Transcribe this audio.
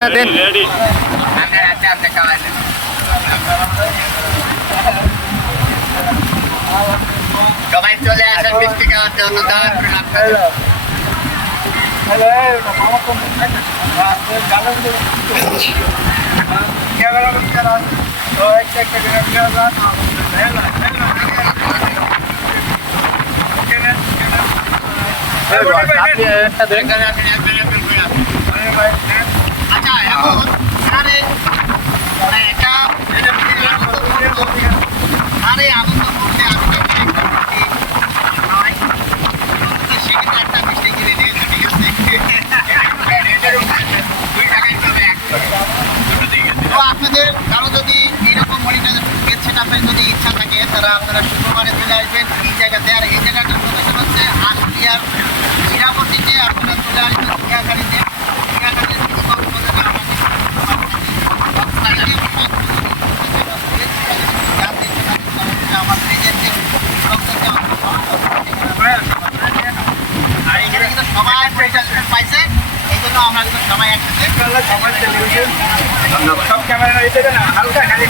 দেন সবাই চলে আসেন মিষ্টি খাওয়ার জন্য দাওয়াত করে আপনাদের। আচ্ছা এখন আরে এটা আরে আনন্দ করতে আসতে সেখানে একটা মিষ্টি কিনে নিয়ে ঠিক আছে তো আপনাদের কারো যদি এরকম মনিটাইজেশন সেট আপের যদি ইচ্ছা থাকে তারা আপনারা শুক্রবারে চলে আসবেন এই জায়গাতে। আর এই জায়গাটার লোকেশন হচ্ছে আশুলিয়ার হীরামতিতে। আপনারা চলে আসবেন টিয়াখালীতে। আমার পেজের যে আর এখানে কিন্তু সবাই মনিটাইজেশন পাইছে, এই জন্য আমরা কিন্তু সবাই একসাথে সব ক্যামেরা না হালকা খালি